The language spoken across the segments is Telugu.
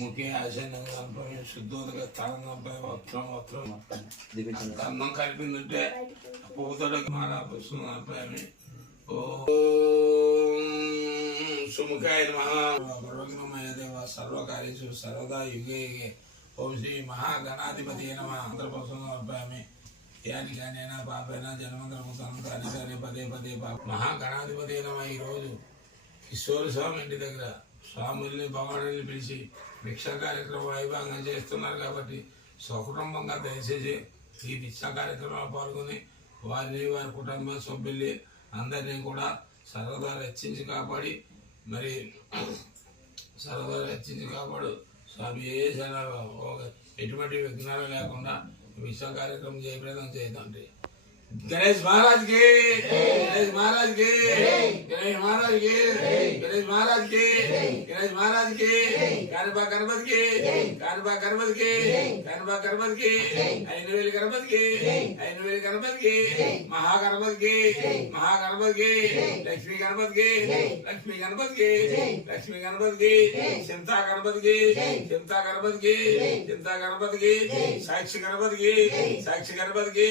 ముఖ్య ఆశయం కనపడి శుద్ధోదక స్థానం కనపడి వస్త్రం వస్త్రం. అన్నం కలిపిందంటే పూతడకి మారా పుష్పం కనపడి ఓం సుముఖాయ మహాదేవ దేవ సర్వకార్యేషు సర్వదా యుగే యుగే. ఓం శ్రీ మహాగణాధిపతి నమ. ఆంధ్రప్రసం సమర్పయామి యాని కానైనా పాపైనా జన్మంతరము తనంతాని కానీ పదే పదే పాప. మహాగణాధిపతి నమ ఈరోజు. కిషోర్ స్వామి ఇంటి దగ్గర స్వాముల్ని భగవానుల్ని పిలిచి భిక్షా కార్యక్రమం వైభాగం చేస్తున్నారు కాబట్టి సకుటుంబంగా దయచేసి ఈ భిక్షా కార్యక్రమంలో పాల్గొని వారిని వారి కుటుంబ సభ్యుల్ని అందరినీ కూడా సరదా రక్షించి కాపాడి మరి సరదా రక్షించి కాపాడు. స్వామి ఏ ఒక ఎటువంటి విఘ్నాలు లేకుండా విశ్వ కార్యక్రమం జయప్రదం చేద్దాం గణేష్ మహారాజ్కి గణేష్ మహారాజ్కి. కి గణేష్ మహారాజ్కి గణేష్ మహారాజ్కి గణేష్ మహారాజ్కి కానిబా గణపతి కి కానిబా గణపతి కి కానిబా గణపతి కి ఐదు వేలు గణపతి కి ఐదు వేలు గణపతి కి మహాగణపతి కి మహాగణపతి కి లక్ష్మీ గణపతి కి లక్ష్మీ గణపతి కి లక్ష్మీ గణపతి కి చింతా గణపతి కి చింతా గణపతి కి చింతా గణపతి కి సాక్షి గణపతి కి సాక్షి గణపతి కి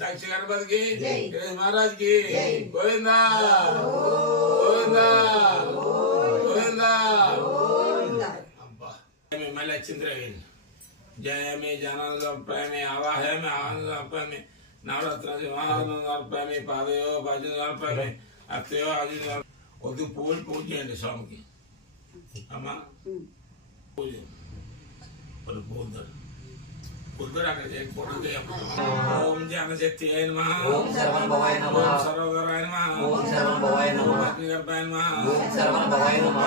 సాక్షి గణపతి కి గణేష్ మహారాజ్కి గోవిందా గోవిందా గోవిందా అబ్బా మళ్ళీ వచ్చిందిరా జయ మే జనాన్ని ఆవాహయ మే ఆనంద అర్పయామి నవరత్న మహానంద అర్పయామి పాదయో భజన అర్పయామి అత్తయో అది కొద్ది పువ్వులు పూజ చేయండి స్వామికి. అమ్మా. పూజ. పూజ అక్కడ చేయకపోవడం ఓం జనశక్తి అయిన ఓం శరవణ భవాయ నమః ఓం సర్వగరాయ మహా ఓం శరవణ భవాయ నమః ఓం శరవణ భవాయ నమః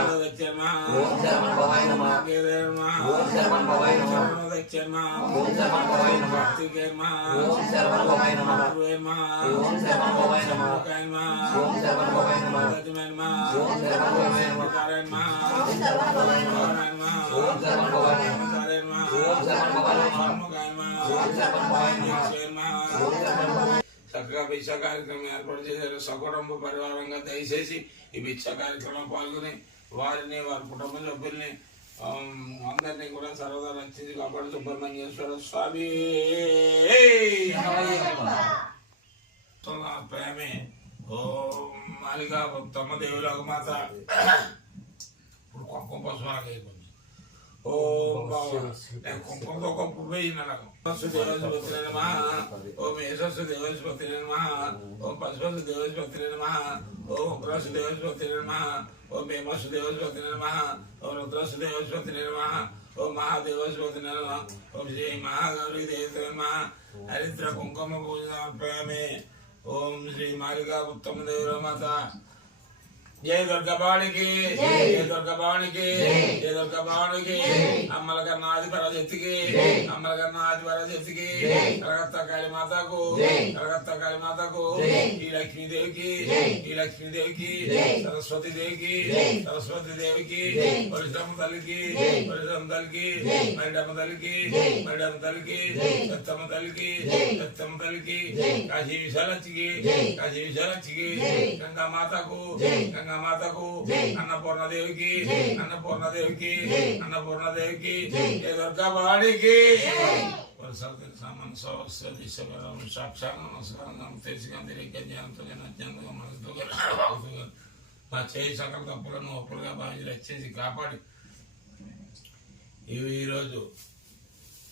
ఓం శరవణ భవాయ నమః కేదాయ మహా ఓం శరవణ భవాయ నమః శరణోదచ్చ మహా ఓం శరవణ భవాయ నమః కార్తికేయ మహా ఓం శరవణ భవాయ నమః గురువే మహా ఓం శరవణ భవాయ నమః కాయ మహా ఓం శరవణ భవాయ నమః గజమైన మహా ఓం శరవణ భవాయ నమః నారాయణ మహా ఓం శరవణ భవాయ నమః నారాయణ మహా ఓం శరవణ భవాయ నమః ఓం శరవణ భవాయ నమః షణ్ముఖాయ మహా ఓం శరవణ భవాయ నమః చక్కగా భిక్ష కార్యక్రమం ఏర్పాటు చేశారు. సకుటుంబ పరివారంగా దయచేసి ఈ భిక్ష కార్యక్రమం పాల్గొని వారిని వారి కుటుంబ సభ్యుల్ని అందరినీ కూడా సర్వదా రక్షించి కాపాడు సుబ్రహ్మణ్యేశ్వర స్వామి. ప్రేమే. ఓం మాలిక ఉత్తమ దేవులకు మాత. ఇప్పుడు కుంకుమ పశువులకు ఓం బావ నేను కుంకుమతో కొంపు వేయి నాకు పశు దేవస్పతి నమ ఓం యశస్సు దేవస్పతి నమ ఓం పశుపతి దేవస్పతి నమ ఓం ఉగ్రసు దేవస్పతి నమ ఓం భీమసు దేవస్పతి నమ ఓం రుద్రసు దేవస్పతి నమ ఓం మహాదేవస్పతి నమ ఓం శ్రీ మహాగౌరీ దేవత నమ హరిద్ర కుంకుమ పూజ సమర్పయామి ఓం శ్రీ మాలికా ఉత్తమ దేవర మాత జయ దుర్గా భవానికి జయ దుర్గా భవానికి జయ దుర్గా భవానికి అమ్మల కన్నా ఆది పరాశక్తికి అమ్మల కన్నా ఆది పరాశక్తికి కలకత్తా కాళీ మాతకు కలకత్తా కాళీ మాతకు ఈ లక్ష్మీదేవికి. ఈ లక్ష్మీదేవికి. సరస్వతి దేవికి సరస్వతి దేవికి పరిశ్రమ తల్లికి. పరిశ్రమ తల్లికి. మరిడమ్మ తల్లికి. మరిడమ్మ తల్లికి. సత్తమ్మ తల్లికి. సత్తమ్మ తల్లికి. కాశీ విశాలచ్చికి కాశీ విశాలచ్చికి గంగా మాతకు గంగా మాతకు అన్నపూర్ణదేవికి అన్నపూర్ణదేవికి అన్నపూర్ణదేవికి ఏ దుర్గా వాడికి సామాన్ సవస్వం సాక్షాత్ నమస్కారం తెలిసిగా నా చేయి సకల తప్పులను ఒప్పులుగా భావించి రక్షించి కాపాడి. ఇవి ఈరోజు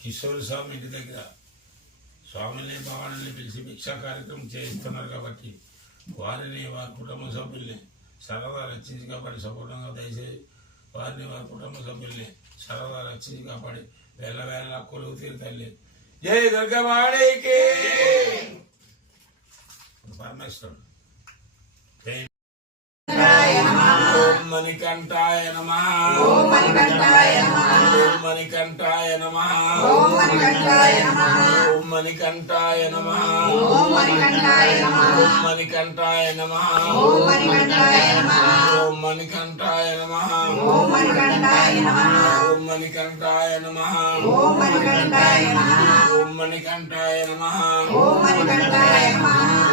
కిషోర్ స్వామి ఇంటి దగ్గర స్వామిని భవాని పిలిచి భిక్షా కార్యక్రమం చేయిస్తున్నారు కాబట్టి వారిని వారి కుటుంబ సభ్యుల్ని సరదా రక్షించి కాపాడి సపోర్టంగా దయచేసి వారిని వారి కుటుంబ సభ్యుల్ని సరదా రక్షించి కాపాడి వేల వేల కొలువు తీరు తల్లి. జై దుర్గవాడికి! పరమేశ్వరుడు. మణికంఠాయ నమ. మణికంఠాయ నమః. మణికంఠాయ నమ. మణికంఠాయ నమః ఓం మణికంఠాయ నమ ఓం మణికంఠాయ నమః ఓం మణికంఠాయ నమ ఓం మణికంఠాయ నమః ఓం మణికంఠాయ నమ ఓం మణికంఠాయ నమః ఓం మణికంఠాయ నమ ఓం మణికంఠాయ నమః ఓం మణికంఠాయ నమ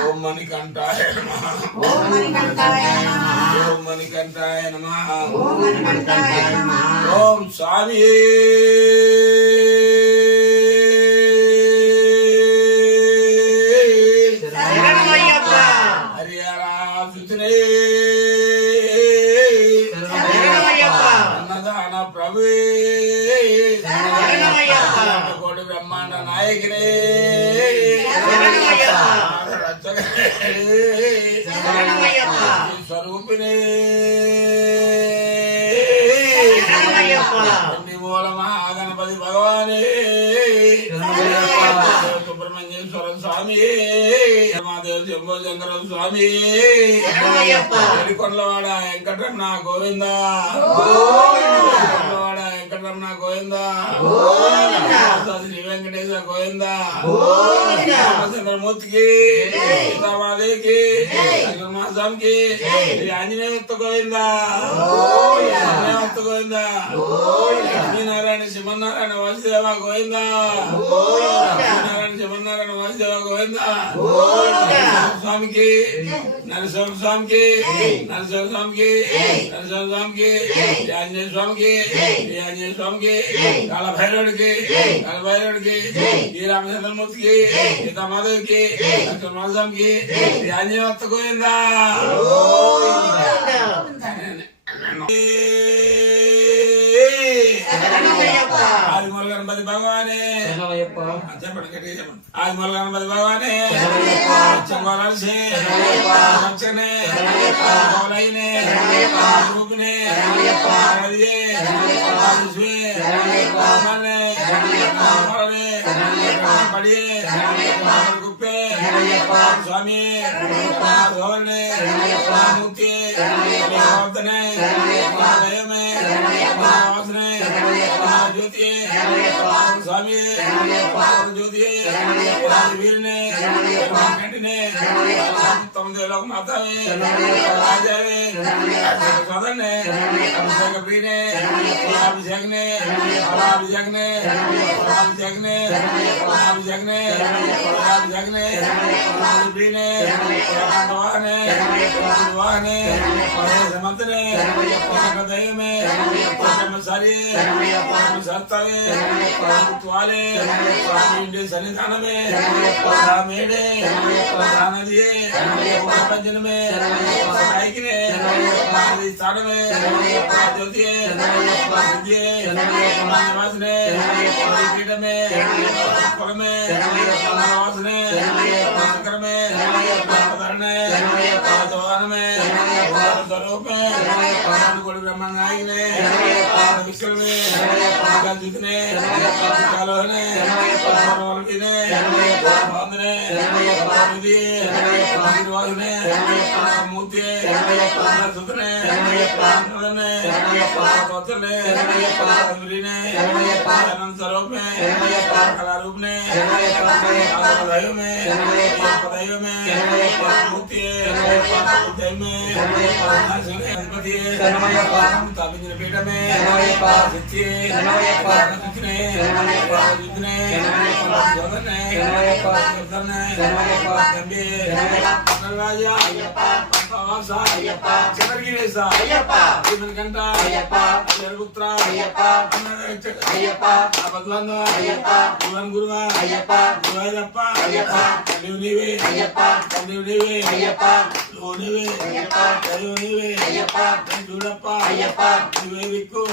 ఓం మణికంఠాయ నమః ఓం మణికంఠాయ నమ ఓం మణికంఠాయ నమః ఓం మణికంఠాయ నమ ఓం మణికంఠాయ Today. స్వామి. శరణమయ్యప్ప కొండలవాడ వెంకటరమణ గోవింద. వెంకటరమణ గోవింద. శ్రీ వెంకటేశ్వర గోవింద. చంద్రమూర్తికి సీతామాదేవికి స్వామికి శ్రీ ఆంజనేయత్త గోవింద. గోవింద. లక్ష్మీనారాయణ శివనారాయణ వాసుదేవ గోవింద. లక్ష్మీనారాయణ శివనారాయణ వాసుదేవ గోవింద. స్వామికి నరసింహ స్వామికి నరసింహ స్వామికి నరసింహ స్వామికి ఆంజనేయ స్వామికి ఆంజనేయ స్వామికి కాళభైరవుడికి కాళభైరవుడికి శ్రీ రామచంద్రమూర్తికి సీతామాధవికి లక్ష్మణ స్వామికి శ్రీ ఆంజనేయత్త గోవిందా గణపతి భగవానే శరణమయ్యప్ప చెప్పండి గట్టిగా చెప్పండి ఆదిమూల గణపతి భగవానే శరణమయ్యప్ప. చెంగోలర్షి శరణమయ్యప్ప. రక్షనే శరణమయ్యప్ప. గౌలైనే శరణమయ్యప్ప. రూపిణే శరణమయ్యప్ప. హరియే శరణమయ్యప్ప. విశ్వే శరణమయ్యప్ప. మల్లే శరణమయ్యప్ప. మరలే శరణమయ్యప్ప. పడియే శరణమయ్యప్ప. గుప్పే శరణమయ్యప్ప. స్వామి శరణమయ్యప్ప. గౌరనే శరణమయ్యప్ప. ముక్తి శరణమయ్యప్ప. ज्योति स्वामी ज्योति वीर ने ने तम देव माता ने राजा ने सदन ने कबीर ने अभिषेक ने अभिषेक ने अभिषेक ने अभिषेक ने अभिषेक ने कबीर ने भगवान ने भगवान ने समंत ने देव में सारी कर्तव्य तुआले स्वामी सन्निधान में मेड़े नदिए प्रपंचन में नायक ने स्थान में ज्योतिए निवास ने क्रीड में फल में निवास ने शंकर में पदार्थ ने चौहान में स्वरूप में ब्रह्मण नायक ने శరణమయ్యప్ప. గంజితనే శరణమయ్యప్ప. కాలోనే శరణమయ్యప్ప. సర్వవర్తినే శరణమయ్యప్ప. వందనే శరణమయ్యప్ప. విధి శరణమయ్యప్ప. నిర్వాహనే శరణమయ్యప్ప. మూర్తి శరణమయ్యప్ప. సుతనే शरणयप्पा कौतले शरणयप्पा सूरी ने शरणयप्पा अनंत स्वरूप में शरणयप्पा कला रूप ने शरणयप्पा पदायो में शरणयप्पा पदायो में शरणयप्पा मुक्ति शरणयप्पा उदय में शरणयप्पा गणपति शरणयप्पा ताबिज पेट में शरणयप्पा सिद्धि शरणयप्पा कृष्ण शरणयप्पा युद्ध ने शरणयप्पा जगन ने शरणयप्पा सुंदर ने शरणयप्पा गंभीर शरणयप्पा नरवाजा अय्यप्पा पंपवासा अय्यप्पा चंद्रगिरी सा अय्यप्पा श्रीमंत कंटा ஐயப்பா ஏழுகுத்ரா ஐயப்பா ஐயப்பா பத்லாங்க ஐயப்பா புவன் குருவா ஐயப்பா குருவாயப்பா ஐயப்பா கலிவு நீவே ஐயப்பா கலிவு நீவே ஐயப்பா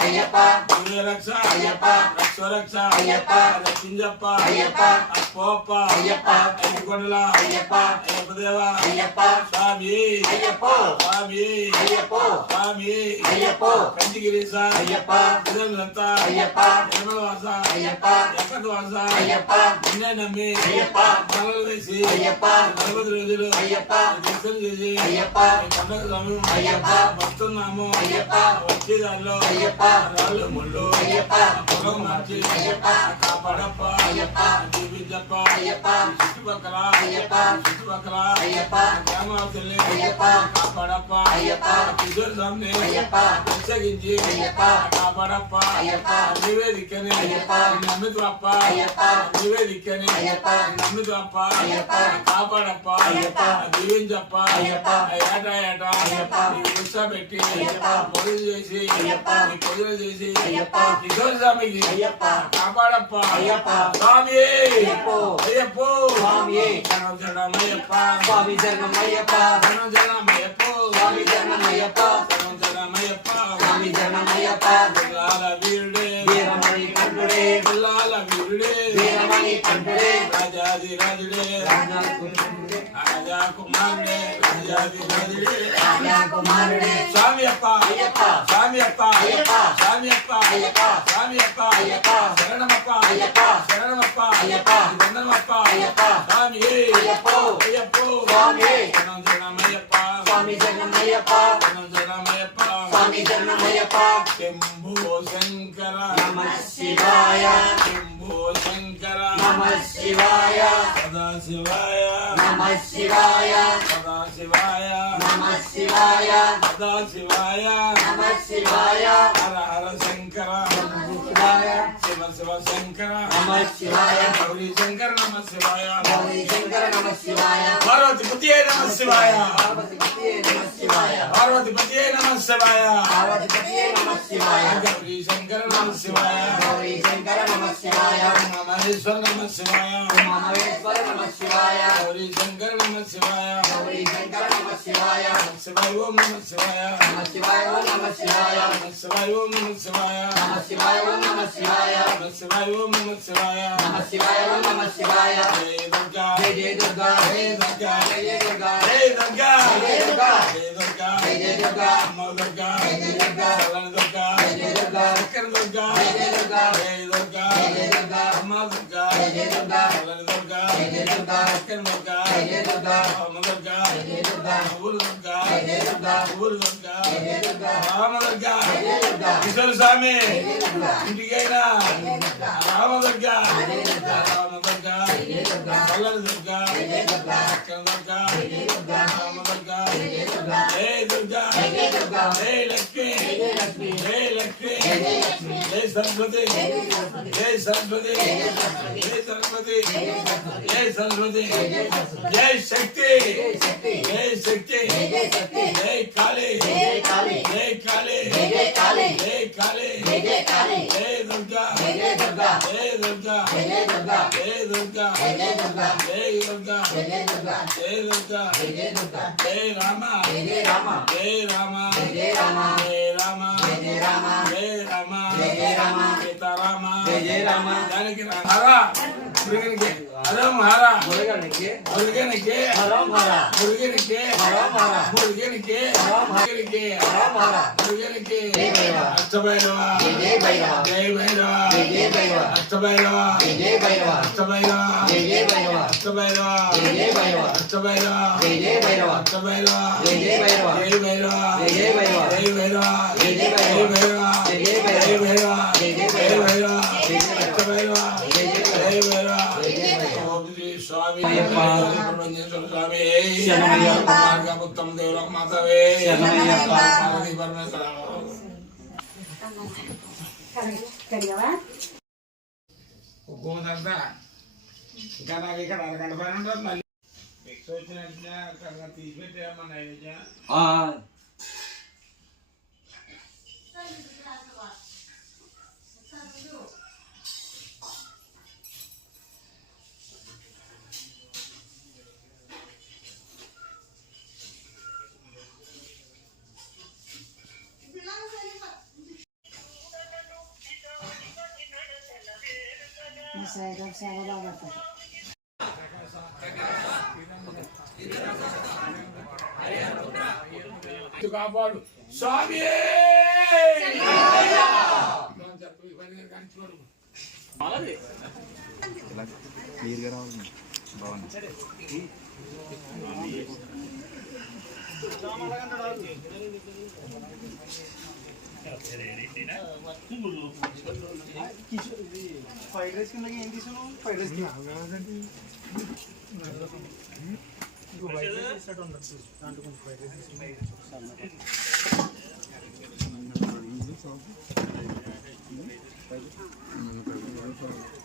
అయ్యప్ప. నువ్వే రక్ష అయ్యప్ప. రక్ష రక్ష అయ్యప్ప. రక్షించప్ప అయ్యప్ప. అప్పోప్ప అయ్యప్ప. ఐదుకొండల అయ్యప్ప. అయ్యప్ప దేవ అయ్యప్ప. స్వామి అయ్యప్ప. స్వామి అయ్యప్ప. స్వామి అయ్యప్ప. కంచిగిరీశ అయ్యప్ప. అయ్యప్ప. వాస అయ్యప్ప. ఎక్కడి వాస అయ్యప్ప. నమ్మి అయ్యప్ప. మనలు వేసి అయ్యప్ప. నలభై రోజులు అయ్యప్ప. చేసి అయ్యప్ప. సమయం అయ్యప్ప. వస్తున్నాము అయ్యప్ప. వచ్చే దారిలో అయ్యప్ప. రాళ్ళు ముళ్ళు అయ్యప్ప. పొలం మార్చి అయ్యప్ప. కాప కాపాడప్ప అయ్యప్ప. దీవించప్ప అయ్యప్ప. చుట్టుపక్కల అయ్యప్ప. చుట్టుపక్కల అయ్యప్ప. గ్రామావతుల్ని అయ్యప్ప. కాపాడప్ప అయ్యప్ప. కిషోర్ స్వామిని అయ్యప్ప. ప్రత్యేకించి అయ్యప్ప. కాపాడప్ప అయ్యప్ప. నివేదికని అయ్యప్ప. నమ్మితప్ప అయ్యప్ప. నివేదికని అయ్యప్ప. నమ్మితప్ప అయ్యప్ప. కాపాడప్ప అయ్యప్ప. దీవించప్ప అయ్యప్ప. ఏటా ఏటా అయ్యప్ప. పెట్టి అయ్యప్ప. சுவாமியே சரணம் சரணம் ஐயப்பா சுவாமி சரணம் ஐயப்பா சரணம் சரணம் ஐயப்போ சுவாமி சரணம் ஐயப்பா சரணம் சரணம் ஐயப்பா சுவாமி சரணம் ஐயப்பா வெள்ளால வீடு வீரமணி கண்டுடே வெள்ளால வீடு வீரமணி கண்டுடே ராஜாதி ராஜுடே ராஜா குமாரே ராஜா குமாரே சாமி அப்பா ஐயப்பா. சாமி அப்பா ஐயப்பா. சாமி. அப்பா ஐயப்பா. சாமி. நம சிவாய. நம சிவாய. நம சிவாய. శివాయ. నమ శివాయ. సదా శివాయ. నమ శివాయ. హర హర శంకర. శివాయ. శివ శివ శంకర నమ శివాయ గౌరీ శంకర నమ శివాయ గౌరీ శంకర నమ శివాయ పార్వతి పతి నమ శివాయ పార్వతి పతియే నమ శివాయ పార్వతి పతి నమ శివాయ పార్వతి పతియే నమ శివాయ గౌరీ శంకర నమ శివాయ గౌరీ శంకర నమ శివాయ మహేశ్వర నమ శివాయ మహేశ్వర నమ శివాయ గౌరీ శంకర నమ శివాయ గౌరీ శంకర నమ శివాయ శివాయ ఓం నమ శివాయ నమ శివాయ ఓం నమ శివాయ నమ శివాయ ఓం నమ శివాయ నమ శివాయ ఓం నమ శివాయ నమ శివాయ ఓం నమ శివాయ నమ శివాయ ఓం నమ శివాయ జయ దుర్గా. జయ దుర్గా. జయ దుర్గా. జయ దుర్గా. జయ దుర్గా. జయ దుర్గా. జయ దుర్గా. జయ దుర్గా. అమ్మ దుర్గా. జయ దుర్గా. దుర్గా జయ జయ దుర్గా చక్కని దుర్గా జయ జయ దుర్గా జయ దుర్గా జయ జయ దుర్గా అమ్మ దుర్గా జయ జయ దుర్గా చల్లని దుర్గా జయ దుర్గా చక్కని దుర్గా జయ దుర్గా అమ్మ దుర్గా జయ దుర్గా ఊరు దుర్గా జయ దుర్గా ఊరు దుర్గా జయ దుర్గా రామ దుర్గా జయ దుర్గా స్వామి ఇంటికైనా రామ దుర్గా జయ దుర్గా రామ దుర్గా జయ దుర్గా దుర్గా జయ దుర్గా దుర్గా జయ దుర్గా రామ जय दुर्गा जय दुर्गा जय लक्ष्मी जय लक्ष्मी जय सरस्वती जय सरस्वती जय सरस्वती जय सरस्वती जय शक्ति जय शक्ति जय काले जय काले जय काले जय काले जय काले जय दुर्गा जय दुर्गा जय दुर्गा जय दुर्गा जय दुर्गा जय दुर्गा जय दुर्गा जय दुर्गा जय दुर्गा जय दुर्गा కాళీ జయ కాళీ జయ దుర్గా జయ రామ జయ రామ. రామ జయ రామ రామ. జయ రామ రామ జయ రామ. సీతారామ జయ రామ. దానికి హరా ಹರ ಮುರುಗನಿಗೆ ಮುರುಗನಿಗೆ ಹರ ಹರ ಮುರುಗನಿಗೆ ಹರ ಹರ ಮುರುಗನಿಗೆ ಹರ ಮುರುಗನಿಗೆ ಹರ ಹರ ಮುರುಗನಿಗೆ ಅಷ್ಟಭೈರವ ಜಯ ಭೈರವ ಜಯ ಭೈರವ ಜಯ ಭೈರವ ಅಷ್ಟಭೈರವ ಜಯ ಭೈರವ ಅಷ್ಟಭೈರವ ಜಯ ಭೈರವ ಅಷ್ಟಭೈರವ ಜಯ ಭೈರವ ಅಷ್ಟಭೈರವ ಜಯ ಭೈರವ ಅಷ್ಟಭೈರವ ಜಯ ಭೈರವ ಜಯ ಭೈರವ ಜಯ ಭೈರವ ಜಯ ಭೈರವ స్వామి శరణమయ్యప్ప. మార్గముత్తం దేవులకు మాతవే శరణమయ్యప్ప. పార్వతీ పరమేశ్వర ఒక్కోదంతా ఇంకా నాకు ఇక్కడ అరగంట పని ఉంటుంది మళ్ళీ. కాపాడు. స్వామి! క్లియర్గా రావాలి బాగుంది ఫ్రైడ్ రైస్ కింద ఏం తీసుకున్నావు ఫ్రైడ్ రైస్ దాంట్లో కొంచెం ఫ్రైడ్ రైస్ ఫ్రైడ్ రైస్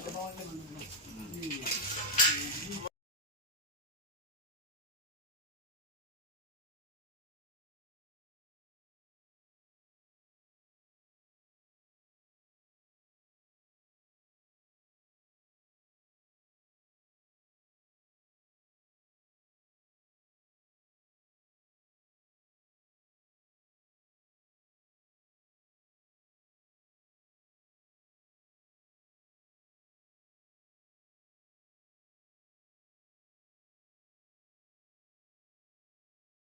ശക്തമാവുന്നുണ്ട്